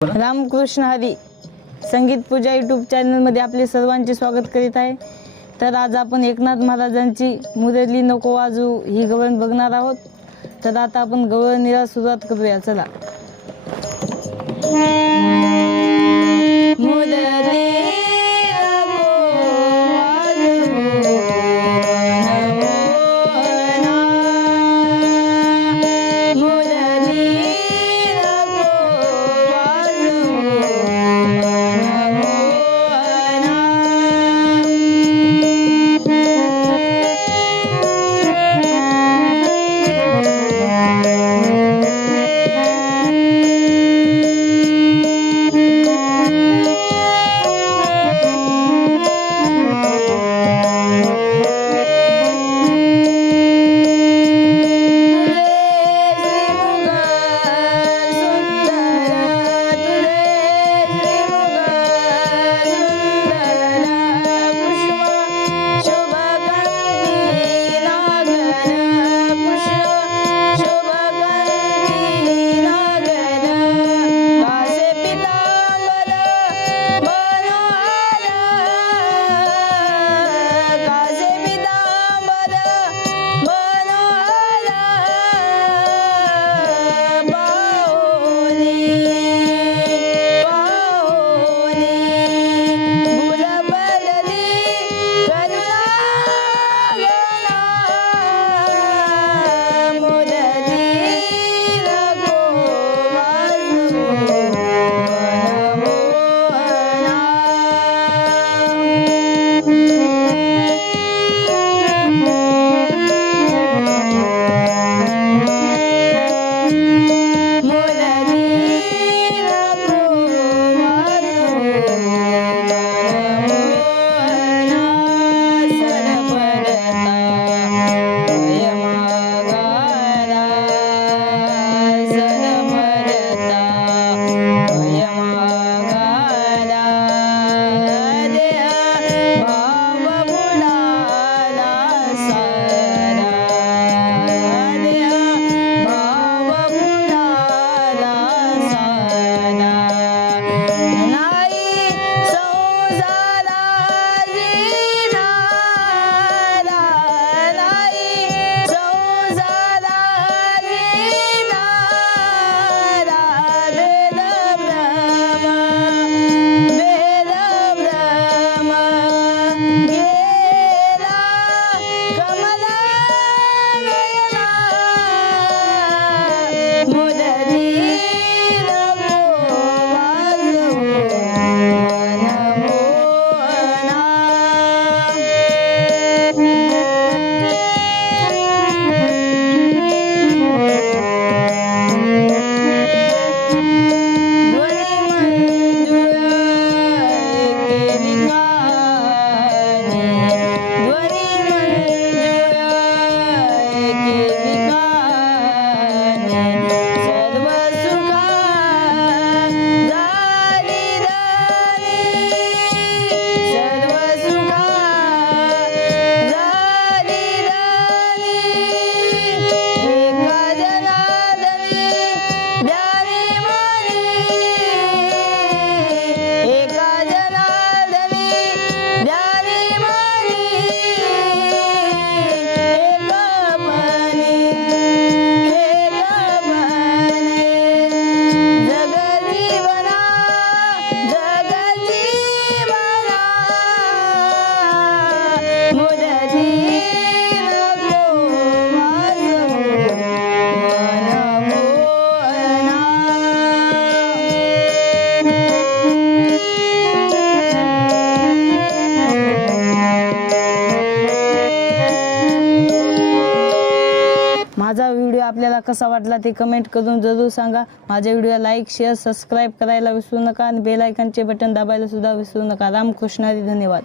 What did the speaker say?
रामकृष्ण हरी संगीत पूजा यूट्यूब चॅनलमध्ये आपले सर्वांचे स्वागत करीत आहे। तर आज आपण एकनाथ महाराजांची मुरली नको वाजू ही गवळण बघणार आहोत। तर आता आपण गवळणीला सुरुवात करूया, चला। माझा व्हिडिओ आपल्याला कसा वाटला ते कमेंट करून जरूर सांगा। माझ्या व्हिडिओला लाईक शेअर सबस्क्राईब करायला विसरू नका आणि बेल आयकॉनचे बटन दाबायला सुद्धा विसरू नका। रामकृष्ण हरी, धन्यवाद।